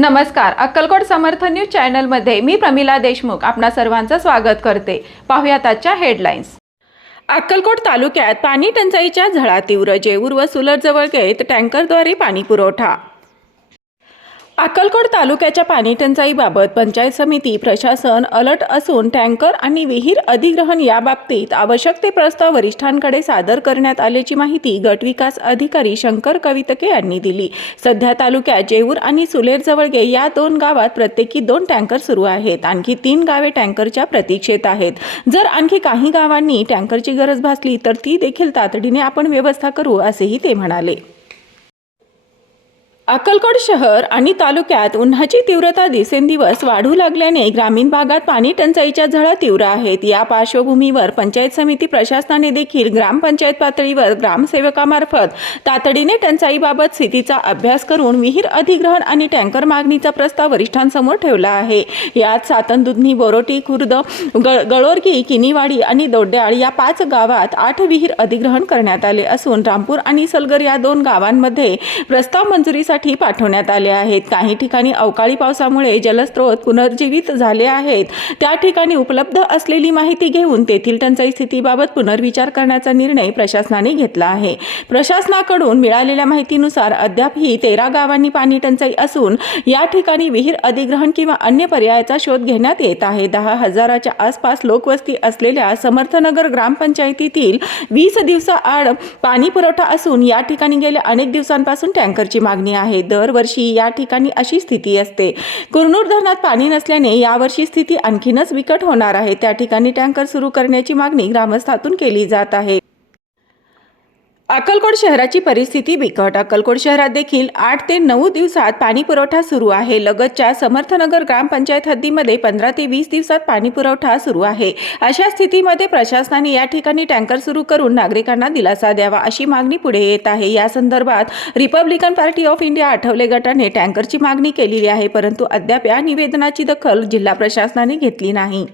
नमस्कार. अक्कलकोट समर्थ न्यूज चॅनलमध्ये मी प्रमिला देशमुख आपणा सर्वांचं स्वागत करते. पाहुयात आजच्या हेडलाईन्स. अक्कलकोट तालुक्यात पाणी टंचाईच्या झळा तीव्र. जेऊर व सुलर जवळगेत टँकरद्वारे पाणी पुरवठा अक्कलकोट तालुक्याच्या पाणी टंचाईबाबत पंचायत समिती प्रशासन अलर्ट असून टँकर आणि विहीर अधिग्रहण याबाबतीत आवश्यक ते प्रस्ताव वरिष्ठांकडे सादर करण्यात आल्याची माहिती गटविकास अधिकारी शंकर कवितके यांनी दिली. सध्या तालुक्यात जेऊर आणि सुलेर जवळगे या दोन गावात प्रत्येकी दोन टँकर सुरू आहेत. आणखी तीन गावे टँकरच्या प्रतीक्षेत आहेत. जर आणखी काही गावांनी टँकरची गरज भासली तर ती देखील तातडीने आपण व्यवस्था करू असेही ते म्हणाले. अक्कलकोट शहर आणि तालुक्यात उन्हाची तीव्रता दिवसेंदिवस वाढू लागल्याने ग्रामीण भागात पाणी टंचाईच्या झळा तीव्र आहेत. या पार्श्वभूमीवर पंचायत समिती प्रशासनाने देखील ग्रामपंचायत पातळीवर ग्रामसेवकामार्फत तातडीने टंचाईबाबत स्थितीचा अभ्यास करून विहीर अधिग्रहण आणि टँकर मागणीचा प्रस्ताव वरिष्ठांसमोर ठेवला आहे. यात सातनदुधनी बोरोटी खुर्द गळोरकी गळोरगी किनीवाडी आणि दोड्याळ या पाच गावात आठ विहीर अधिग्रहण करण्यात आले असून रामपूर आणि सलगर या दोन गावांमध्ये प्रस्ताव मंजुरीसाठी पाठवण्यात आले आहेत. काही ठिकाणी अवकाळी पावसामुळे जलस्रोत पुनर्जीवित झाले आहेत. त्या ठिकाणी उपलब्ध असलेली माहिती घेऊन तेथील टंचाई स्थितीबाबत पुनर्विचार करण्याचा निर्णय प्रशासनाने घेतला आहे. प्रशासनाकडून मिळालेल्या माहितीनुसार अद्यापही तेरा गावांनी पाणी टंचाई असून या ठिकाणी विहीर अधिग्रहण किंवा अन्य पर्यायाचा शोध घेण्यात येत आहे. दहा हजाराच्या आसपास लोकवस्ती असलेल्या समर्थनगर ग्रामपंचायतीतील वीस दिवसाआड पाणी पुरवठा असून या ठिकाणी गेल्या अनेक दिवसांपासून टँकरची मागणी आहे. दरवर्षी या ठिकाणी अशी स्थिती असते. कुरनूर धरणात पाणी नसल्याने यावर्षी स्थिती आणखीनच बिकट होणार आहे. त्या ठिकाणी टँकर सुरू करण्याची मागणी ग्रामस्थातून केली जात आहे. अक्कलकोट शहराची परिस्थिती बिकट. अक्कलकोट शहरात देखील आठ ते नऊ दिवसात पाणी पुरवठा सुरू आहे. लगतच्या समर्थनगर ग्रामपंचायत हद्दीमध्ये पंधरा ते वीस दिवसात पाणी पुरवठा सुरू आहे. अशा स्थितीमध्ये प्रशासनाने या ठिकाणी टँकर सुरू करून नागरिकांना दिलासा द्यावा अशी मागणी पुढे येत आहे. या संदर्भात Republican party of India Athawale गटाने टँकरची मागणी केलेली आहे परंतु अद्याप या निवेदनाची दखल जिल्हा प्रशासनाने घेतली नाही.